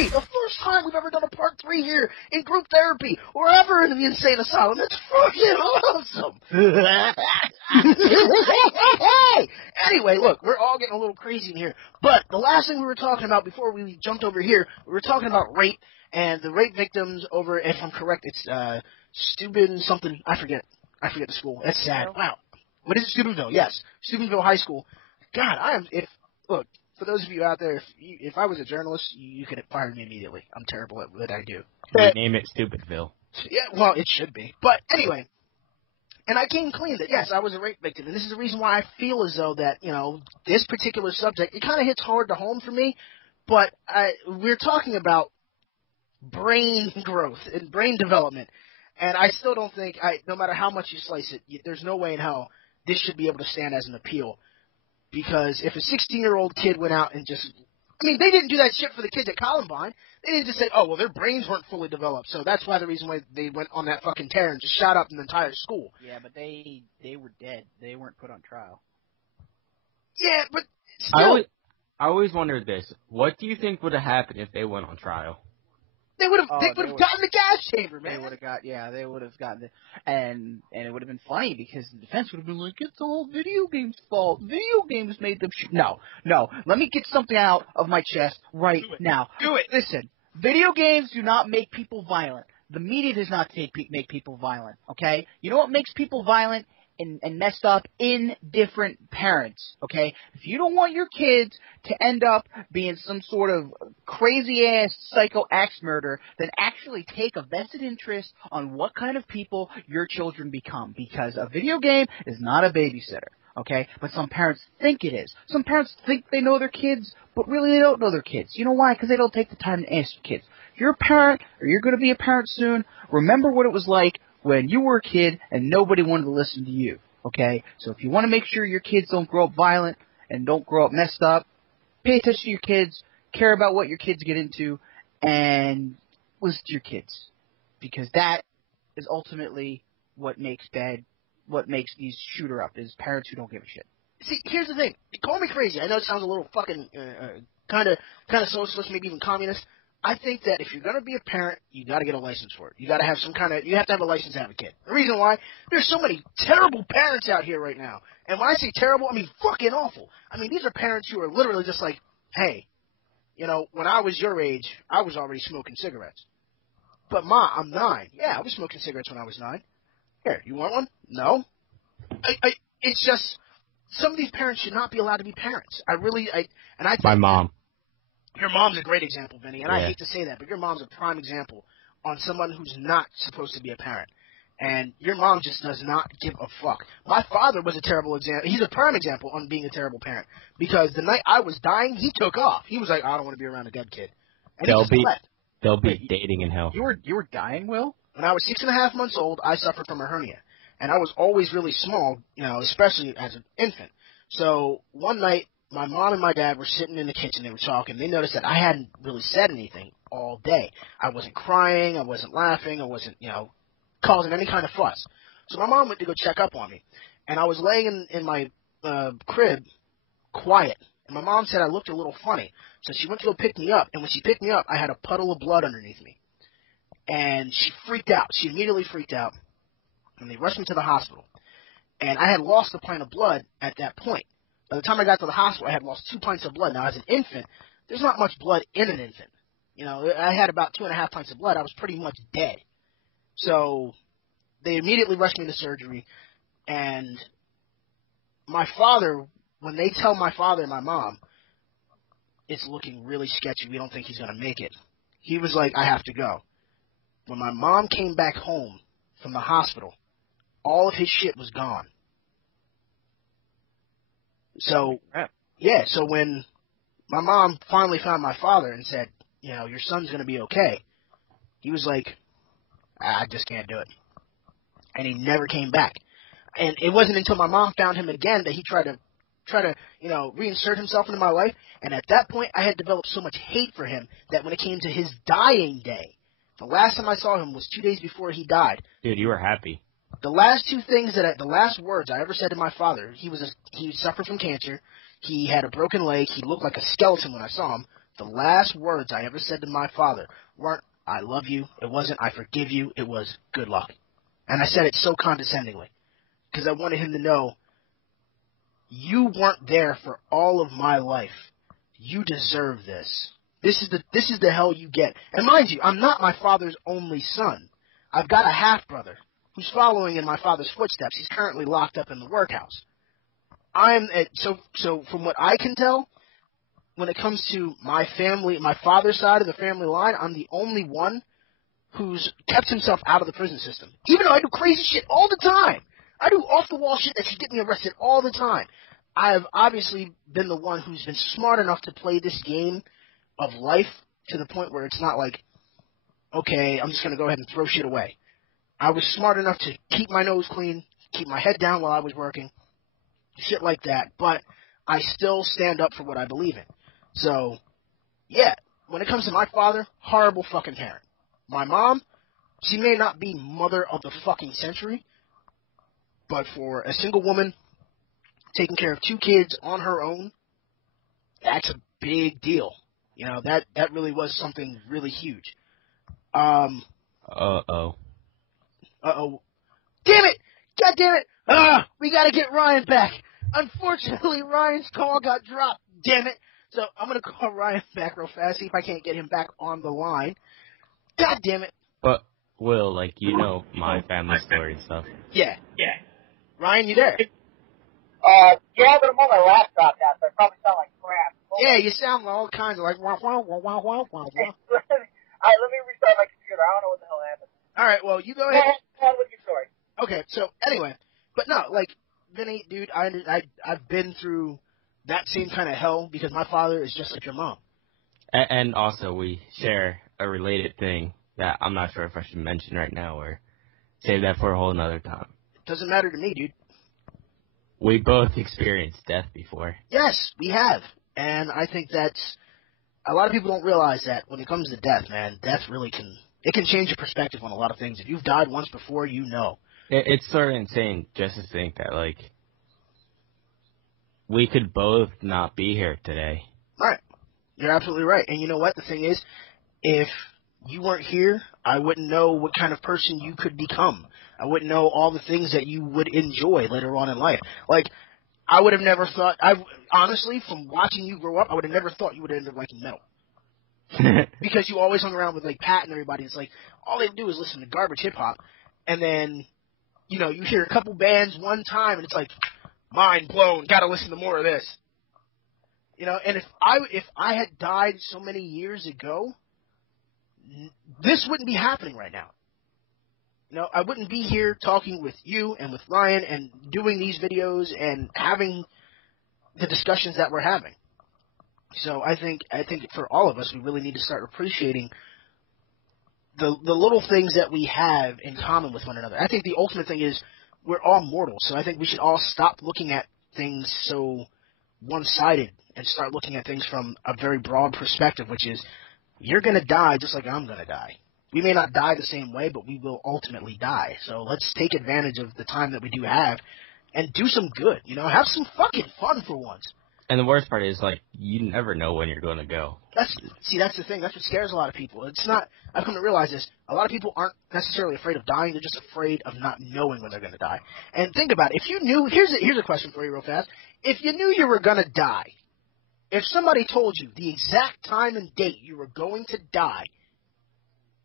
3! The first time we've ever done a part 3 here in group therapy or ever in the insane asylum. That's fucking awesome! Hey! Anyway, look, we're all getting a little crazy in here. But the last thing we were talking about before we jumped over here, we were talking about rape and the rape victims over, if I'm correct, it's Steuben something. I forget the school. That's sad. Wow. What is it? Steubenville? Yes. Steubenville High School. God, look, for those of you out there, if I was a journalist, you could have fired me immediately. I'm terrible at what I do. We name it Stupidville. Yeah, well, it should be. But anyway, and I came clean that, yes, I was a rape victim. And this is the reason why I feel as though that, this particular subject, it kind of hits hard to home for me. But we're talking about brain growth and brain development. And I still don't think, no matter how much you slice it, there's no way in hell this should be able to stand as an appeal. Because if a 16-year-old kid went out and just... I mean, they didn't do that shit for the kids at Columbine. They didn't just say, oh, well, their brains weren't fully developed, so that's why the reason why they went on that fucking tear and just shot up an entire school. Yeah, but they were dead. They weren't put on trial. Yeah, but still... I always wondered this. What do you think would have happened if they went on trial? They would have gotten the gas chamber, man. They would have gotten it. And it would have been funny because the defense would have been like, it's all video games' fault. Video games made them shoot. No. Let me get something out of my chest right now. Do it. Listen, video games do not make people violent. The media does not make people violent, okay? You know what makes people violent and messed up? Indifferent parents, okay? If you don't want your kids to end up being some sort of crazy-ass psycho axe murder, then actually take a vested interest on what kind of people your children become, because a video game is not a babysitter, okay? But some parents think it is. Some parents think they know their kids, but really they don't know their kids. You know why? Because they don't take the time to ask your kids. If you're a parent, or you're going to be a parent soon, remember what it was like when you were a kid and nobody wanted to listen to you, okay? So if you want to make sure your kids don't grow up violent and don't grow up messed up, pay attention to your kids, care about what your kids get into, and listen to your kids. Because that is ultimately what makes these shooter up, is parents who don't give a shit. See, here's the thing. Call me crazy. I know it sounds a little fucking kind of socialist, maybe even communist. I think that if you're going to be a parent, you got to get a license for it. You got to have you have to have a license to have a kid. The reason why, there's so many terrible parents out here right now. And when I say terrible, I mean fucking awful. I mean, these are parents who are literally just like, hey, when I was your age, I was already smoking cigarettes. But Ma, I'm 9. Yeah, I was smoking cigarettes when I was 9. Here, you want one? No. It's just, some of these parents should not be allowed to be parents. I think My mom. Your mom's a great example, Vinny, and I hate to say that, but your mom's a prime example on someone who's not supposed to be a parent. And your mom just does not give a fuck. My father was a terrible example. He's a prime example on being a terrible parent. Because the night I was dying, he took off. He was like, I don't want to be around a dead kid. And he just left. They'll be dating in hell. You were dying, Will? When I was 6.5 months old, I suffered from a hernia. And I was always really small, especially as an infant. So one night, my mom and my dad were sitting in the kitchen. They were talking. They noticed that I hadn't really said anything all day. I wasn't crying. I wasn't laughing. I wasn't, causing any kind of fuss. So my mom went to go check up on me. And I was laying in my crib, quiet. And my mom said I looked a little funny. So she went to go pick me up. And when she picked me up, I had a puddle of blood underneath me. And she freaked out. She immediately freaked out. And they rushed me to the hospital. And I had lost a pint of blood at that point. By the time I got to the hospital, I had lost 2 pints of blood. Now, as an infant, there's not much blood in an infant. I had about 2.5 pints of blood. I was pretty much dead. So they immediately rushed me to surgery. And my father, when they tell my father and my mom, it's looking really sketchy. We don't think he's going to make it. He was like, I have to go. When my mom came back home from the hospital, all of his shit was gone. So, yeah, so when my mom finally found my father and said, your son's going to be okay, he was like, I just can't do it. And he never came back. And it wasn't until my mom found him again that he tried to reinsert himself into my life. And at that point, I had developed so much hate for him that when it came to his dying day, the last time I saw him was 2 days before he died. Dude, you were happy. The last words I ever said to my father, he suffered from cancer. He had a broken leg. He looked like a skeleton when I saw him. the last words I ever said to my father weren't, I love you. It wasn't, I forgive you. It was, good luck. And I said it so condescendingly because I wanted him to know, you weren't there for all of my life. You deserve this. This is the hell you get. And mind you, I'm not my father's only son. I've got a half-brother who's following in my father's footsteps. He's currently locked up in the workhouse. So from what I can tell, when it comes to my family, my father's side of the family line, I'm the only one who's kept himself out of the prison system. Even though I do crazy shit all the time. I do off-the-wall shit that should get me arrested all the time. I've obviously been the one who's been smart enough to play this game of life to the point where it's not like, okay, I'm just going to go ahead and throw shit away. I was smart enough to keep my nose clean, keep my head down while I was working, shit like that. But I still stand up for what I believe in. So, yeah, when it comes to my father, horrible fucking parent. My mom, she may not be mother of the fucking century, but for a single woman taking care of 2 kids on her own, that's a big deal. You know, that really was something really huge. Uh-oh. Damn it! God damn it! We gotta get Ryan back. Unfortunately, Ryan's call got dropped. Damn it. So I'm gonna call Ryan back real fast, see if I can't get him back on the line. God damn it. But, Will, like, you know my family story and stuff. Yeah. Ryan, you there? Yeah, but I'm on my laptop now, so I probably sound like crap. Yeah, you sound all kinds of like wah, wah, wah, wah, wah, wah, wah. Alright, let me restart my computer. I don't know what the hell happened. Alright, well, you go ahead. Go on with your story. Okay, so anyway, but no, like, Vinny, dude, I've been through that same kind of hell because my father is just like your mom. And also, we share a related thing that I'm not sure if I should mention right now or save that for a whole nother time. Doesn't matter to me, dude. We both experienced death before. Yes, we have. And I think that's, a lot of people don't realize that when it comes to death, man, death really can change your perspective on a lot of things. If you've died once before, you know. It's sort of insane just to think that, like, we could both not be here today. Right. You're absolutely right. And you know what? The thing is, if you weren't here, I wouldn't know what kind of person you could become. I wouldn't know all the things that you would enjoy later on in life. Like, I would have never thought, honestly, from watching you grow up, I would have never thought you would end up liking metal. Because you always hung around with, like, Pat and everybody. It's like, all they do is listen to garbage hip-hop. And then, you know, you hear a couple bands one time, and it's like, mind blown, gotta listen to more of this. You know, and if I had died so many years ago, this wouldn't be happening right now. You know, I wouldn't be here talking with you and with Ryan and doing these videos and having the discussions that we're having. So I think for all of us, we really need to start appreciating the little things that we have in common with one another. I think the ultimate thing is we're all mortal, so I think we should all stop looking at things so one-sided and start looking at things from a very broad perspective, which is you're going to die just like I'm going to die. We may not die the same way, but we will ultimately die. So let's take advantage of the time that we do have and do some good. You know, have some fucking fun for once. And the worst part is, like, you never know when you're going to go. That's the thing. That's what scares a lot of people. It's not, I've come to realize this, a lot of people aren't necessarily afraid of dying. They're just afraid of not knowing when they're going to die. And think about it. If you knew, here's a question for you real fast. If you knew you were going to die, if somebody told you the exact time and date you were going to die,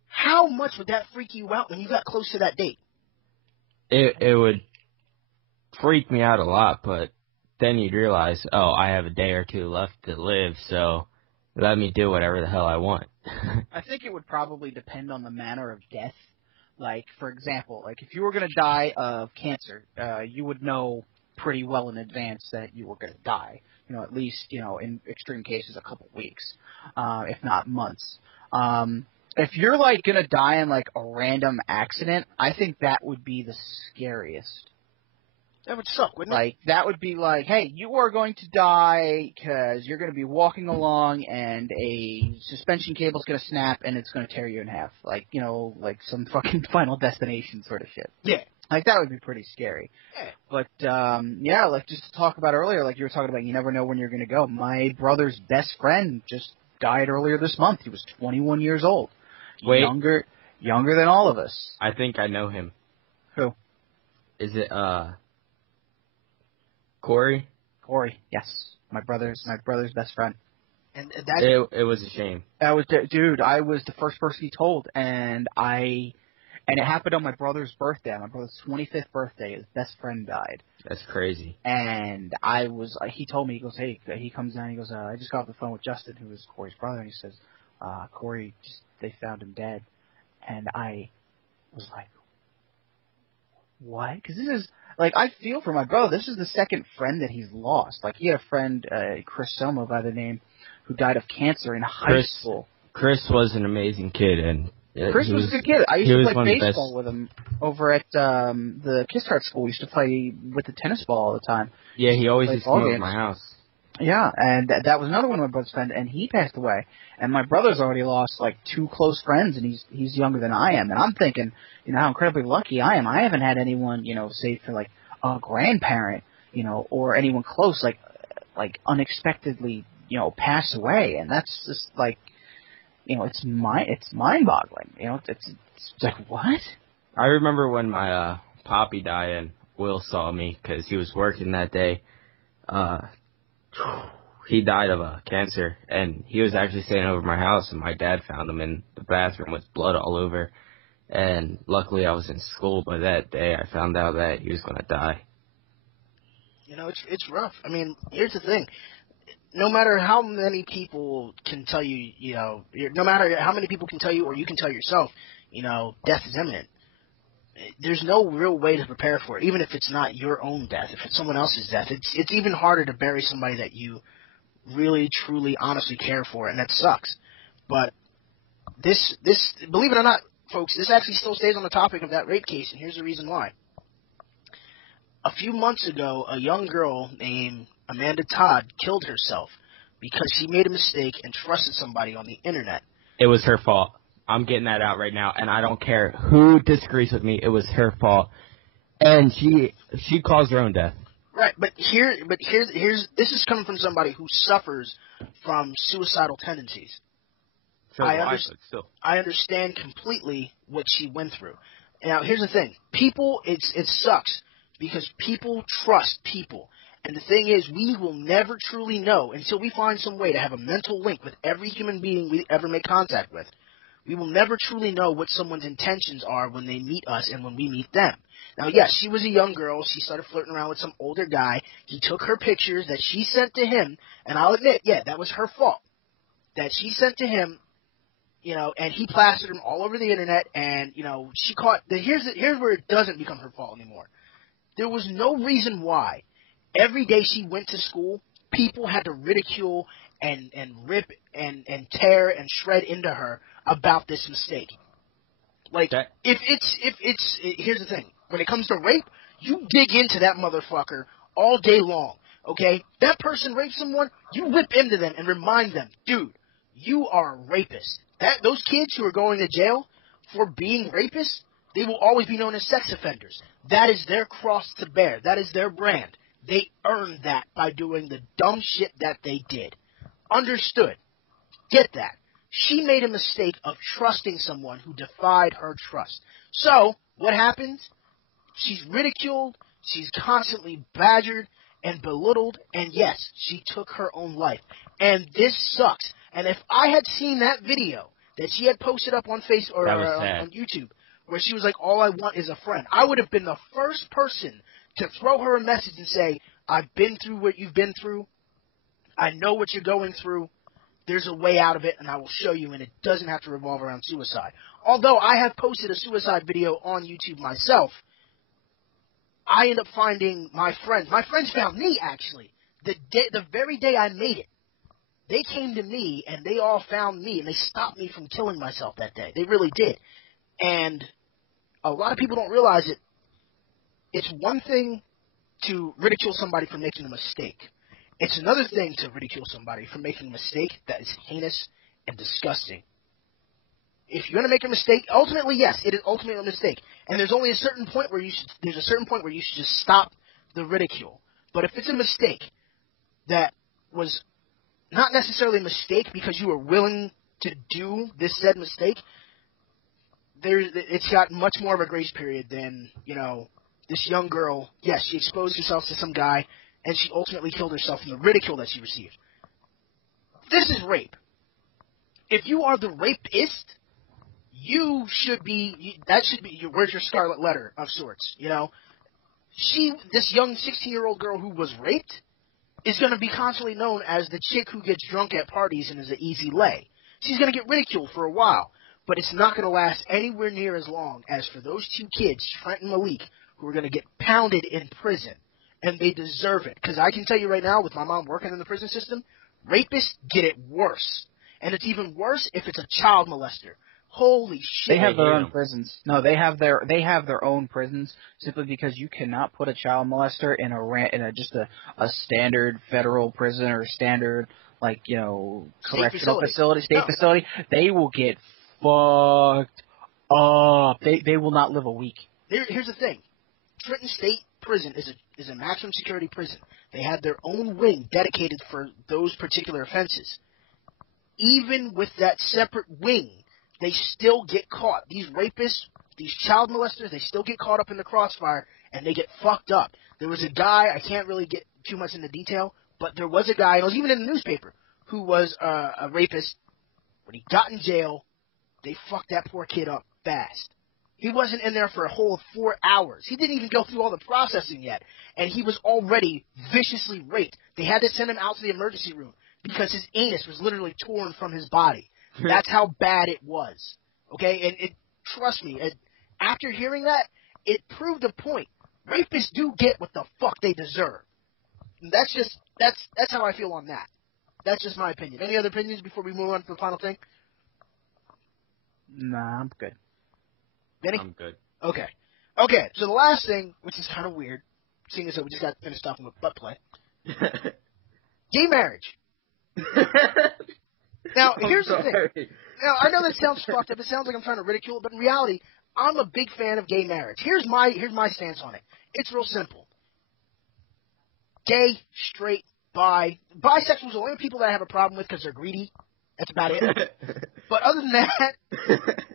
how much would that freak you out when you got close to that date? It would freak me out a lot, but then you'd realize, oh, I have a day or two left to live, so let me do whatever the hell I want. I think it would probably depend on the manner of death. Like, for example, like if you were going to die of cancer, you would know pretty well in advance that you were going to die. You know, at least, you know, in extreme cases, a couple weeks, if not months. If you're, like, going to die in, like, a random accident, I think that would be the scariest. That would suck, wouldn't it? Like, that would be like, hey, you are going to die because you're going to be walking along and a suspension cable's going to snap and it's going to tear you in half. Like, you know, like some fucking Final Destination sort of shit. Yeah. Like, that would be pretty scary. Yeah. But, yeah, like, just to talk about earlier, like you were talking about, you never know when you're going to go. My brother's best friend just died earlier this month. He was 21 years old. Wait. Younger than all of us. I think I know him. Who? Is it, Corey? Corey, yes. My brother's best friend. And that It was a shame. I was the first person he told, and it happened on my brother's birthday. My brother's 25th birthday. His best friend died. That's crazy. And he told me, he goes, hey, he comes down, he goes, I just got off the phone with Justin, who is Corey's brother, and he says, Corey, they found him dead. And I was like, what? Because this is, like, I feel for my brother. This is the second friend that he's lost. Like, he had a friend, Chris Soma by the name, who died of cancer in high school. Chris was an amazing kid, and Chris was a good kid. I used to play baseball best. with him over at the Kiss Heart School. We used to play with the tennis ball all the time. Yeah, he always Play used to come ball over games. my house. Yeah, and that was another one of my brother's friends, and he passed away. And my brother's already lost, like, 2 close friends, and he's younger than I am. And I'm thinking, how incredibly lucky I am. I haven't had anyone, say, for, like, a grandparent, or anyone close, like unexpectedly, pass away. And that's just, like, it's mind-boggling. It's like, what? I remember when my poppy died and Will saw me because he was working that day. He died of cancer, and he was actually staying over my house, and my dad found him in the bathroom with blood all over. And luckily I was in school, but that day I found out that he was going to die. It's rough. I mean, here's the thing. No matter how many people can tell you, no matter how many people can tell you or you can tell yourself, death is imminent. There's no real way to prepare for it, even if it's not your own death. If it's someone else's death, it's even harder to bury somebody that you really, truly, honestly care for, and that sucks. But this, believe it or not, folks, this actually still stays on the topic of that rape case, and here's the reason why. A few months ago, a young girl named Amanda Todd killed herself because she made a mistake and trusted somebody on the internet. It was her fault. I'm getting that out right now, and I don't care who disagrees with me. It was her fault, and she caused her own death. Right, but here's this is coming from somebody who suffers from suicidal tendencies. I understand completely what she went through. Now, here's the thing: people, it sucks because people trust people. And the thing is, we will never truly know until we find some way to have a mental link with every human being we ever make contact with. We will never truly know what someone's intentions are when they meet us and when we meet them. Now, yes, she was a young girl. She started flirting around with some older guy. He took her pictures that she sent to him, and I'll admit, yeah, that was her fault. That she sent to him, and he plastered them all over the internet, and, she caught... Here's where it doesn't become her fault anymore. There was no reason why. Every day she went to school, people had to ridicule and rip and tear and shred into her about this mistake. Like, here's the thing. When it comes to rape, you dig into that motherfucker all day long, okay? That person raped someone, you whip into them and remind them, dude, you are a rapist. Those kids who are going to jail for being rapists, they will always be known as sex offenders. That is their cross to bear. That is their brand. They earned that by doing the dumb shit that they did. Understood. Get that. She made a mistake of trusting someone who defied her trust. So, what happens? She's ridiculed, she's constantly badgered and belittled, and yes, she took her own life. And this sucks. And if I had seen that video that she had posted up on Facebook or on YouTube, where she was like, all I want is a friend, I would have been the first person to throw her a message and say, I've been through what you've been through. I know what you're going through. There's a way out of it, and I will show you, and it doesn't have to revolve around suicide. Although I have posted a suicide video on YouTube myself, I end up finding my friends. My friends found me, actually. The very day I made it, they came to me, and they all found me, and they stopped me from killing myself that day. They really did. And a lot of people don't realize it. It's one thing to ridicule somebody for making a mistake. It's another thing to ridicule somebody for making a mistake that is heinous and disgusting. If you're going to make a mistake, ultimately, yes, it is ultimately a mistake. And there's only a certain point where you should just stop the ridicule. But if it's a mistake that was not necessarily a mistake because you were willing to do this said mistake, it's got much more of a grace period than, this young girl. Yes, she exposed herself to some guy, and she ultimately killed herself from the ridicule that she received. This is rape. If you are the rapist, where's your scarlet letter of sorts, This young 16-year-old girl who was raped is going to be constantly known as the chick who gets drunk at parties and is an easy lay. She's going to get ridiculed for a while, but it's not going to last anywhere near as long as for those two kids, Trent and Malik, who are going to get pounded in prison, and they deserve it. Because I can tell you right now, with my mom working in the prison system, rapists get it worse. And it's even worse if it's a child molester. Holy shit. They have their own prisons. No, they have their own prisons simply because you cannot put a child molester in a standard federal prison or standard correctional facility. They will get fucked up. They will not live a week. Here's the thing. Trenton State Prison is a maximum security prison. They have their own wing dedicated for those particular offenses. Even with that separate wing, they still get caught. These rapists, these child molesters, they still get caught up in the crossfire, and they get fucked up. There was a guy, I can't really get too much into detail, but there was a guy, and it was even in the newspaper, who was a rapist. When he got in jail, they fucked that poor kid up fast. He wasn't in there for a whole 4 hours. He didn't even go through all the processing yet, and he was already viciously raped. They had to send him out to the emergency room because his anus was literally torn from his body. That's how bad it was. Okay? And trust me, after hearing that, it proved a point. Rapists do get what the fuck they deserve. And that's how I feel on that. That's just my opinion. Any other opinions before we move on to the final thing? Nah, I'm good. Benny? I'm good. Okay, so the last thing, which is kind of weird, seeing as though we just got finished talking about butt play. Gay marriage. Now, here's the thing. Now, I know that sounds fucked up. It sounds like I'm trying to ridicule it, but in reality, I'm a big fan of gay marriage. Here's my stance on it. It's real simple. Gay, straight, bisexuals are the only people that I have a problem with because they're greedy. That's about it. But other than that,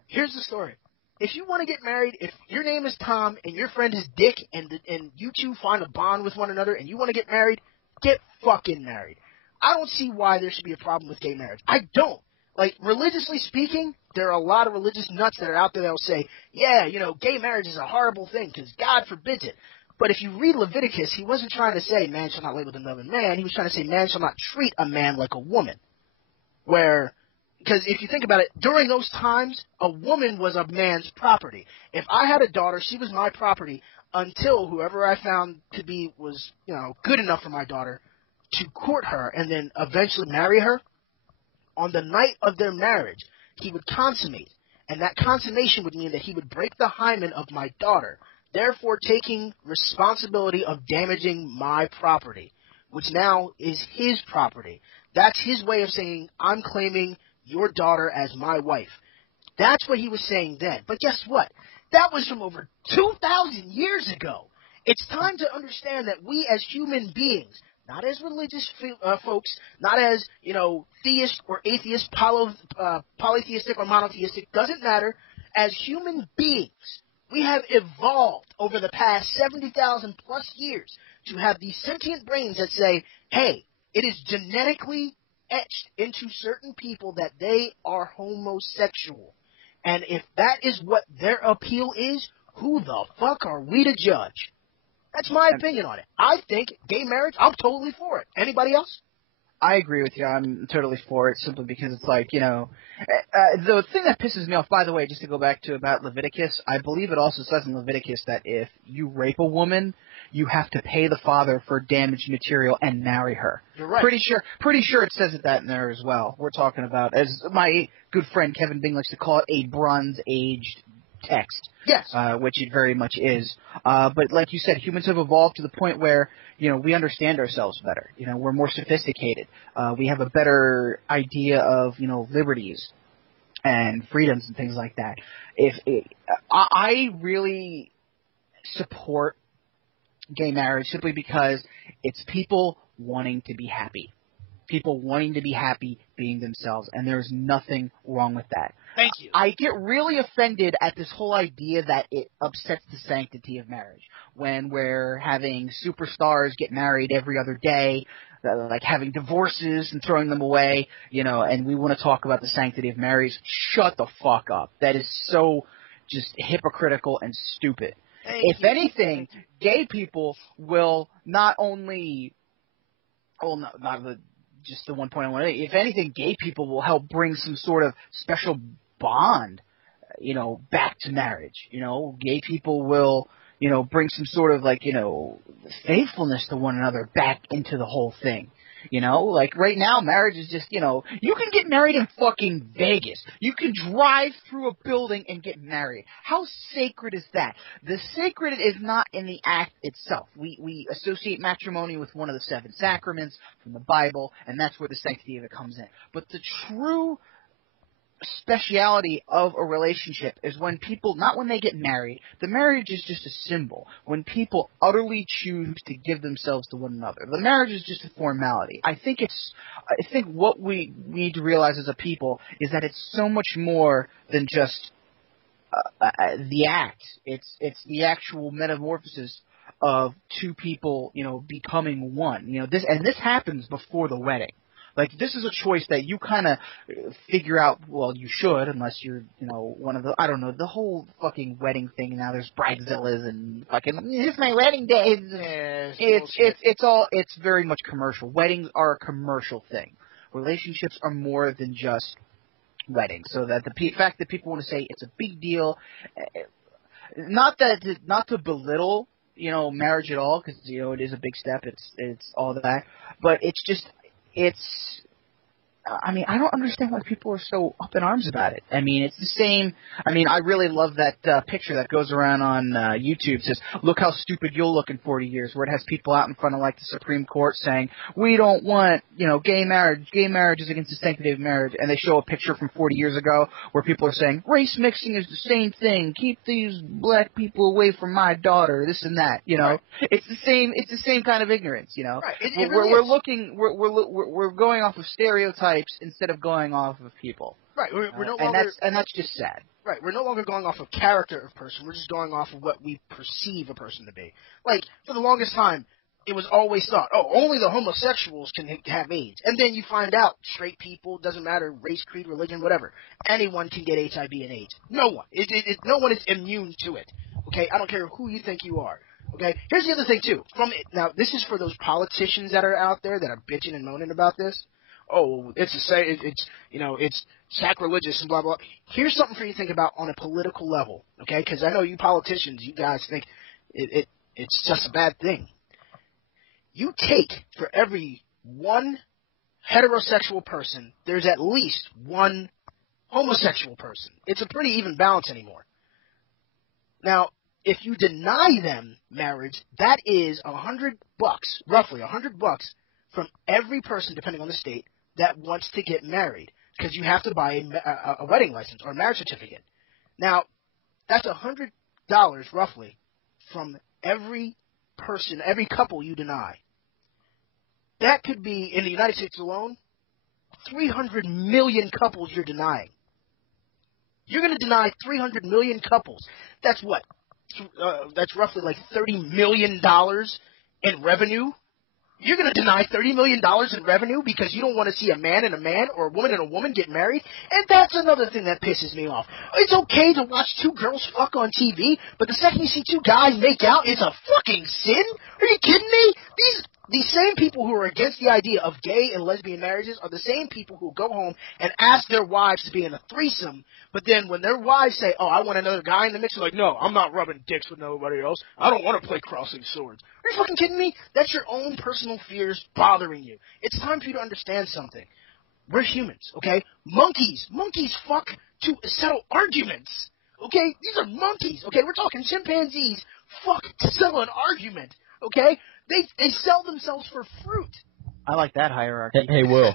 here's the story. If you want to get married, if your name is Tom and your friend is Dick and you two find a bond with one another and you want to get married, get fucking married. I don't see why there should be a problem with gay marriage. I don't. Like, religiously speaking, there are a lot of religious nuts that are out there that will say, yeah, gay marriage is a horrible thing because God forbids it. But if you read Leviticus, he wasn't trying to say man shall not lay with another man. He was trying to say man shall not treat a man like a woman. Because if you think about it, during those times, a woman was a man's property. If I had a daughter, she was my property until whoever I found to be was, good enough for my daughter to court her and then eventually marry her. On the night of their marriage, he would consummate. And that consummation would mean that he would break the hymen of my daughter, therefore taking responsibility of damaging my property, which now is his property. That's his way of saying, I'm claiming your daughter as my wife. That's what he was saying then. But guess what? That was from over 2,000 years ago. It's time to understand that we as human beings, not as religious folks, not as, theist or atheist, polytheistic or monotheistic, doesn't matter. As human beings, we have evolved over the past 70,000 plus years to have these sentient brains that say, hey, it is genetically etched into certain people that they are homosexual. And if that is what their appeal is, who the fuck are we to judge? That's my opinion on it. I think gay marriage, I'm totally for it. Anybody else? I agree with you. I'm totally for it simply because it's like, the thing that pisses me off, by the way, just to go back to about Leviticus, I believe it also says in Leviticus that if you rape a woman, you have to pay the father for damaged material and marry her. You're right. Pretty sure it says that in there as well. We're talking about, as my good friend Kevin Bing likes to call it, a bronze-aged text. Yes. Which it very much is. But like you said, humans have evolved to the point where, we understand ourselves better. We're more sophisticated. We have a better idea of, liberties and freedoms and things like that. I really support gay marriage simply because it's people wanting to be happy. people wanting to be happy being themselves, and there's nothing wrong with that. Thank you. I get really offended at this whole idea that it upsets the sanctity of marriage when we're having superstars get married every other day, like having divorces and throwing them away, and we want to talk about the sanctity of marriage. Shut the fuck up. That is so just hypocritical and stupid. If anything, gay people will not only, just the one point I want to make, if anything, gay people will help bring some sort of special bond, back to marriage. Gay people will, bring some sort of faithfulness to one another back into the whole thing. Like right now, marriage is just, you can get married in fucking Vegas. You can drive through a building and get married. How sacred is that? The sacred is not in the act itself. We associate matrimony with one of the 7 sacraments from the Bible, and that's where the sanctity of it comes in. But the true speciality of a relationship is when people, not when they get married. The marriage is just a symbol. When people utterly choose to give themselves to one another. The marriage is just a formality. I think what we need to realize as a people is that it's so much more than just the act. It's the actual metamorphosis of 2 people, becoming one. This happens before the wedding. Like, this is a choice that you kind of figure out, well, you should, unless you're, one of the, I don't know, the whole fucking wedding thing. Now there's bridezillas and fucking, it's my wedding day. It's very much commercial. Weddings are a commercial thing. Relationships are more than just weddings. So that the fact that people want to say it's a big deal, not to belittle, marriage at all, because, it is a big step. It's all that. But it's just, I don't understand why people are so up in arms about it. It's the same. I really love that picture that goes around on YouTube. It says, look how stupid you'll look in 40 years, where it has people out in front of, the Supreme Court saying, we don't want, gay marriage. Gay marriage is against the sanctity of marriage. And they show a picture from 40 years ago where people are saying, race mixing is the same thing. Keep these black people away from my daughter, this and that, Right. It's the same kind of ignorance, Right. We're going off of stereotypes instead of going off of people. Right. We're no longer, and that's just sad. Right. We're no longer going off of character of person. We're just going off of what we perceive a person to be. Like, for the longest time, it was always thought, only the homosexuals can have AIDS. And then you find out straight people, doesn't matter, race, creed, religion, whatever. Anyone can get HIV and AIDS. No one. No one is immune to it. Okay? I don't care who you think you are. Okay? Here's the other thing, too. Now, this is for those politicians that are out there that are bitching and moaning about this. It's sacrilegious and blah, blah. Here's something for you to think about on a political level, okay? Because I know you politicians, you guys think it's just a bad thing. You take, for every one heterosexual person, there's at least one homosexual person. It's a pretty even balance anymore. Now, if you deny them marriage, that is $100, roughly $100 from every person, depending on the state, that wants to get married, because you have to buy a wedding license or a marriage certificate. Now, that's $100 roughly from every person, every couple you deny. That could be, in the United States alone, 300 million couples you're denying. You're going to deny 300 million couples. That's what? That's roughly like $30 million in revenue. You're going to deny $30 million in revenue because you don't want to see a man and a man or a woman and a woman get married? And that's another thing that pisses me off. It's okay to watch 2 girls fuck on TV, but the second you see 2 guys make out, it's a fucking sin? Are you kidding me? These same people who are against the idea of gay and lesbian marriages are the same people who go home and ask their wives to be in a threesome, but then when their wives say, I want another guy in the mix, they're like, no, I'm not rubbing dicks with nobody else. I don't want to play crossing swords. Are you fucking kidding me? That's your own personal fears bothering you. It's time for you to understand something. We're humans, okay? Monkeys fuck to settle arguments, okay? These are monkeys, okay? We're talking chimpanzees fuck to settle an argument, okay? They sell themselves for fruit. I like that hierarchy. Hey Will.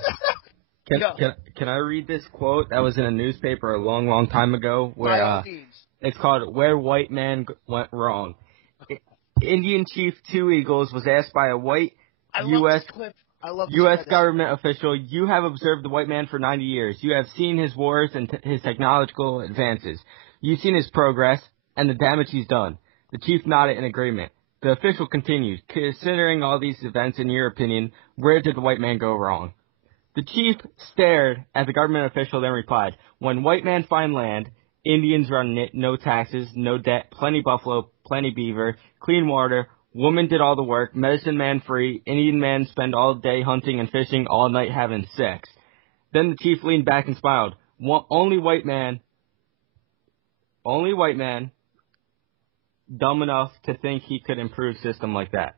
Can I read this quote that was in a newspaper a long, long time ago? Where it's called "Where White Man Went Wrong." Indian Chief Two Eagles was asked by a white U.S. I love to U.S. spread this. government official, you have observed the white man for 90 years. You have seen his wars and his technological advances. You've seen his progress and the damage he's done. The chief nodded in agreement. The official continued, considering all these events, in your opinion, where did the white man go wrong? The chief stared at the government official, then replied, when white men find land, Indians run it, no taxes, no debt, plenty buffalo, plenty beaver, clean water, woman did all the work, medicine man free, Indian man spend all day hunting and fishing, all night having sex. Then the chief leaned back and smiled. Only white man, dumb enough to think he could improve system like that.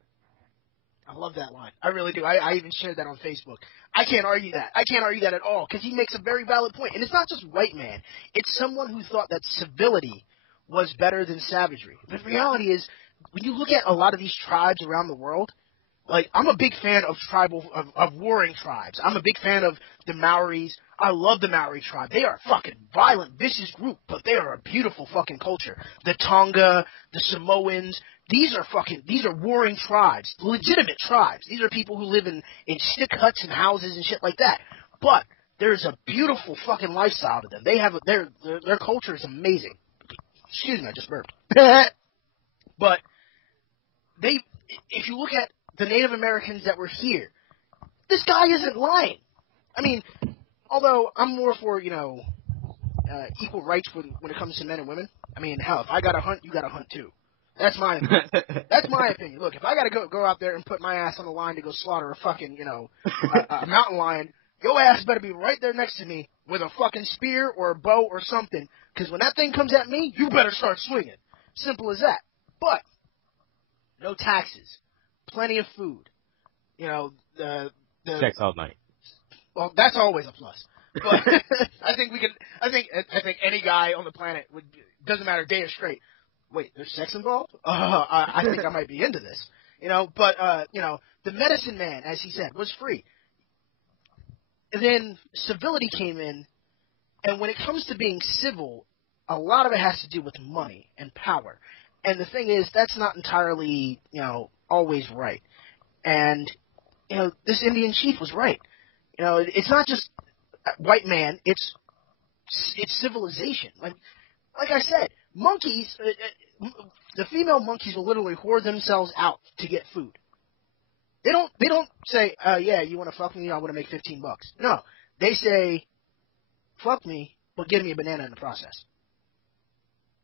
I love that line. I really do. I even shared that on Facebook. I can't argue that. I can't argue that at all because he makes a very valid point. And it's not just white man. It's someone who thought that civility was better than savagery. The reality is, when you look at a lot of these tribes around the world, like, I'm a big fan of warring tribes. I'm a big fan of the Maoris. I love the Maori tribe. They are a fucking violent, vicious group, but they are a beautiful fucking culture. The Tonga, the Samoans, these are warring tribes, legitimate tribes. These are people who live in stick huts and houses and shit like that. But there's a beautiful fucking lifestyle to them. They have their culture is amazing. Excuse me, I just burped. But if you look at the Native Americans that were here, this guy isn't lying. I mean, although I'm more for, equal rights when it comes to men and women. I mean, hell, if I gotta hunt, you gotta hunt too. That's my opinion. That's my opinion. Look, if I gotta go out there and put my ass on the line to go slaughter a fucking, a mountain lion, your ass better be right there next to me with a fucking spear or a bow or something, because when that thing comes at me, you better start swinging. Simple as that. But no taxes, plenty of food. The Sex all night. Well, that's always a plus. But I think any guy on the planet doesn't matter day or straight. Wait, there's sex involved? I think I might be into this. But the medicine man, as he said, was free. And then civility came in, and when it comes to being civil, a lot of it has to do with money and power. And the thing is, that's not entirely, always right. And, this Indian chief was right. It's not just white man, it's civilization. Like I said, monkeys, the female monkeys will literally whore themselves out to get food. They don't say, yeah, you want to fuck me? I want to make $15. No, they say, fuck me, but give me a banana in the process.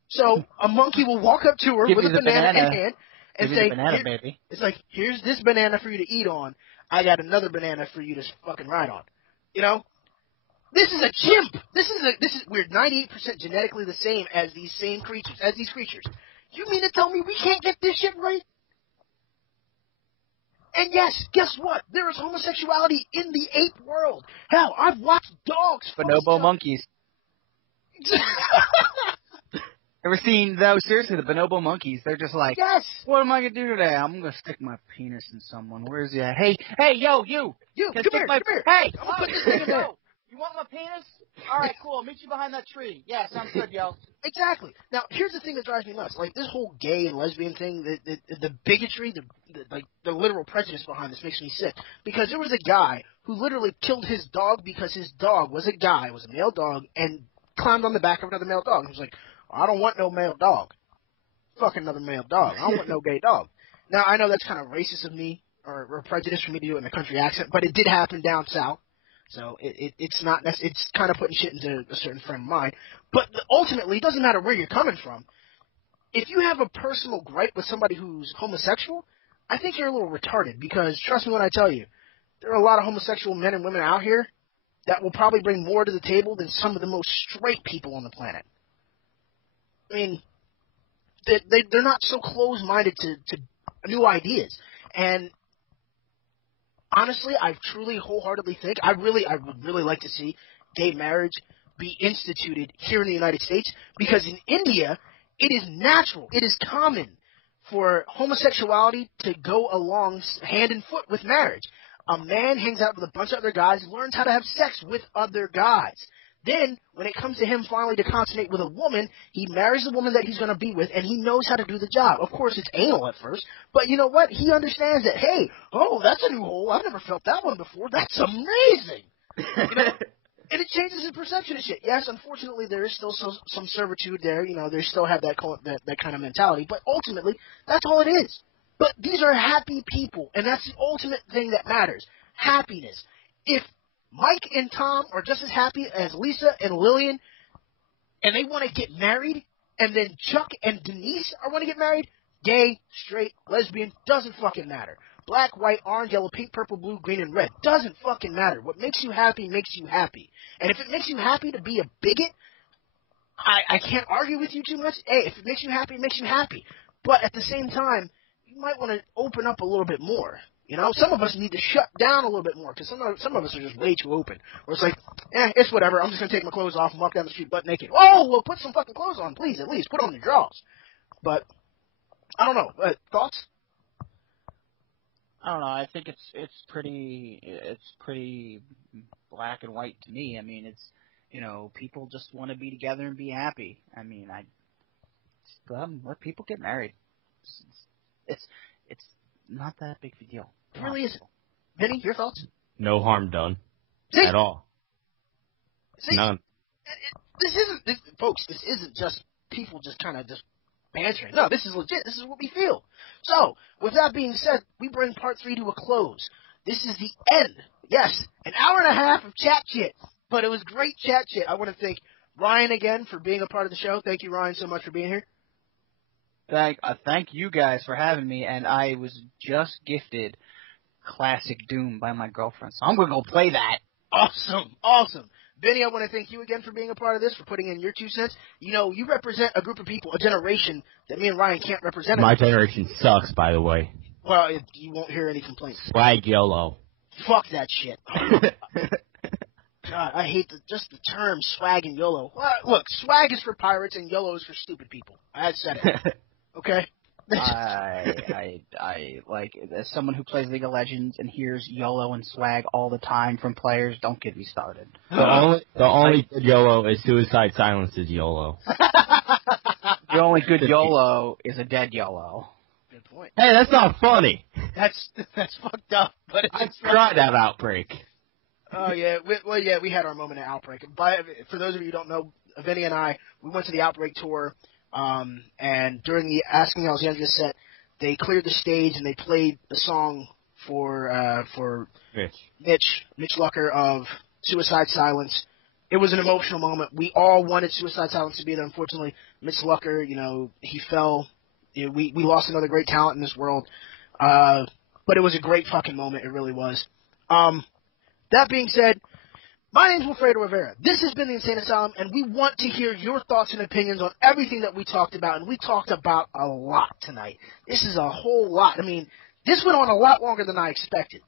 So a monkey will walk up to her with a banana in hand and say, baby. It's like, here's this banana for you to eat on. I got another banana for you to fucking ride on. This is a chimp. We're 98% genetically the same as these creatures. You mean to tell me we can't get this shit right? And yes, guess what? There is homosexuality in the ape world. Hell, I've watched dogs. Bonobo monkeys. Ever seen, though, seriously, the bonobo monkeys? They're just like, yes. What am I going to do today? I'm going to stick my penis in someone. Where's he at? Hey, yo, you. Come here. Hey, I'm going to put this thing in there. You want my penis? All right, cool. I'll meet you behind that tree. Yeah, sounds good, yo. Exactly. Now, here's the thing that drives me nuts. Like, this whole gay and lesbian thing, the bigotry, the literal prejudice behind this makes me sick. Because there was a guy who literally killed his dog because his dog was a male dog, and climbed on the back of another male dog. He was like, I don't want no male dog. Fuck another male dog. I don't want no gay dog. Now, I know that's kind of racist of me, or prejudice for me to do it in a country accent, but it did happen down south. So it's not, it's kind of putting shit into a certain frame of mind. But ultimately, it doesn't matter where you're coming from. If you have a personal gripe with somebody who's homosexual, I think you're a little retarded, because trust me when I tell you, there are a lot of homosexual men and women out here that will probably bring more to the table than some of the most straight people on the planet. I mean, they're not so close-minded to new ideas. And honestly, I truly, wholeheartedly think, I would really like to see gay marriage be instituted here in the United States, because in India, it is natural, it is common for homosexuality to go along hand and foot with marriage. A man hangs out with a bunch of other guys, learns how to have sex with other guys. Then, when it comes to him finally to consummate with a woman, he marries the woman that he's going to be with, and he knows how to do the job. Of course, it's anal at first, but you know what? He understands that, hey, that's a new hole. I've never felt that one before. That's amazing. You know? And it changes his perception of shit. Yes, unfortunately, there is still some servitude there. You know, they still have that kind of mentality. But ultimately, that's all it is. But these are happy people, and that's the ultimate thing that matters. Happiness. If Mike and Tom are just as happy as Lisa and Lillian, and they want to get married, and then Chuck and Denise want to get married, gay, straight, lesbian, doesn't fucking matter. Black, white, orange, yellow, pink, purple, blue, green, and red. Doesn't fucking matter. What makes you happy makes you happy. And if it makes you happy to be a bigot, I can't argue with you too much. Hey, if it makes you happy, it makes you happy. But at the same time, you might want to open up a little bit more. You know, some of us need to shut down a little bit more because some of us are just way too open. Where it's like, it's whatever. I'm just going to take my clothes off and walk down the street butt naked. Oh, well, put some fucking clothes on, please, at least. Put on your drawers. But, I don't know. Thoughts? I don't know. I think it's pretty black and white to me. I mean, it's, you know, people just want to be together and be happy. I mean, let people get married. It's not that big of a deal. It really isn't. Vinny, your thoughts? No harm done. See? At all. See, None. Folks, this isn't just people just kind of just bantering. No, this is legit. This is what we feel. So, with that being said, we bring part 3 to a close. This is the end. Yes, an hour and a half of chat shit. But it was great chat shit. I want to thank Ryan again for being a part of the show. Thank you, Ryan, so much for being here. Thank you guys for having me, and I was just gifted Classic Doom by my girlfriend, so I'm going to go play that. Awesome. Vinny, I want to thank you again for being a part of this, for putting in your 2 cents. You know, you represent a group of people, a generation that me and Ryan can't represent. My generation sucks, by the way. Well, you won't hear any complaints. Swag YOLO. Fuck that shit. God, I hate the term swag and YOLO. Well, look, swag is for pirates and YOLO is for stupid people. I said it. Okay? I like, as someone who plays League of Legends and hears YOLO and swag all the time from players, don't get me started. The only good YOLO is Suicide Silence's YOLO. The only good YOLO is a dead YOLO. Good point. Hey, that's not funny. That's fucked up. But I tried that Outbreak. Oh, yeah. We had our moment at Outbreak. For those of you who don't know, Vinny and I, we went to the Outbreak tour. And during the Asking Alexandria set, they cleared the stage and they played the song for Mitch Lucker of Suicide Silence. It was an emotional moment. We all wanted Suicide Silence to be there. Unfortunately, Mitch Lucker, you know, he fell. You know, we lost another great talent in this world. But it was a great fucking moment. It really was. That being said, my name's Wilfredo Rivera. This has been the Insane Asylum, and we want to hear your thoughts and opinions on everything that we talked about, and we talked about a lot tonight. This is a whole lot. I mean, this went on a lot longer than I expected.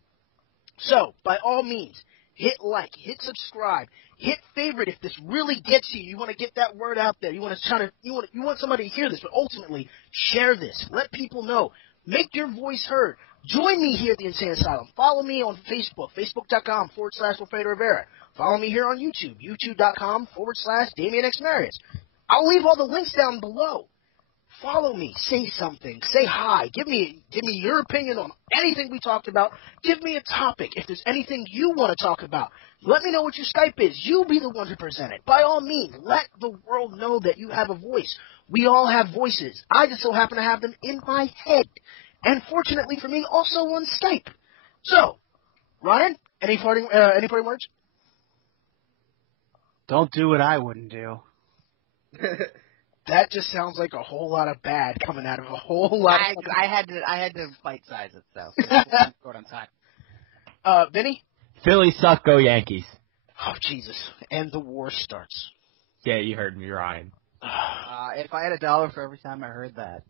So, by all means, hit like, hit subscribe, hit favorite if this really gets you. You want to get that word out there. You want somebody to hear this, but ultimately, share this. Let people know. Make your voice heard. Join me here at the Insane Asylum. Follow me on Facebook, facebook.com/Wilfredo Rivera. Follow me here on YouTube, youtube.com/Damian X Marius. I'll leave all the links down below. Follow me. Say something. Say hi. Give me your opinion on anything we talked about. Give me a topic. If there's anything you want to talk about, let me know what your Skype is. You be the one to present it. By all means, let the world know that you have a voice. We all have voices. I just so happen to have them in my head. And fortunately for me, also on Skype. So, Ryan, any parting words? Don't do what I wouldn't do. That just sounds like a whole lot of bad coming out of a whole lot of... I had to bite size it, so short on time. Vinny? Philly suck, go Yankees. Oh, Jesus. And the war starts. Yeah, you heard me, Ryan. If I had $1 for every time I heard that,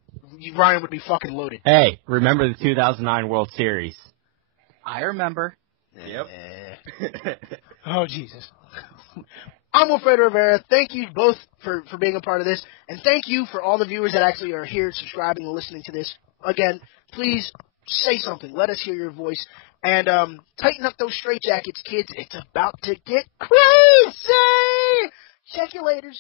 Ryan would be fucking loaded. Hey, remember the 2009 World Series? I remember. Yep. Oh, Jesus. I'm Wilfredo Rivera. Thank you both for being a part of this. And thank you for all the viewers that actually are here subscribing and listening to this. Again, please say something. Let us hear your voice. And tighten up those straitjackets, kids. It's about to get crazy. Check you laters.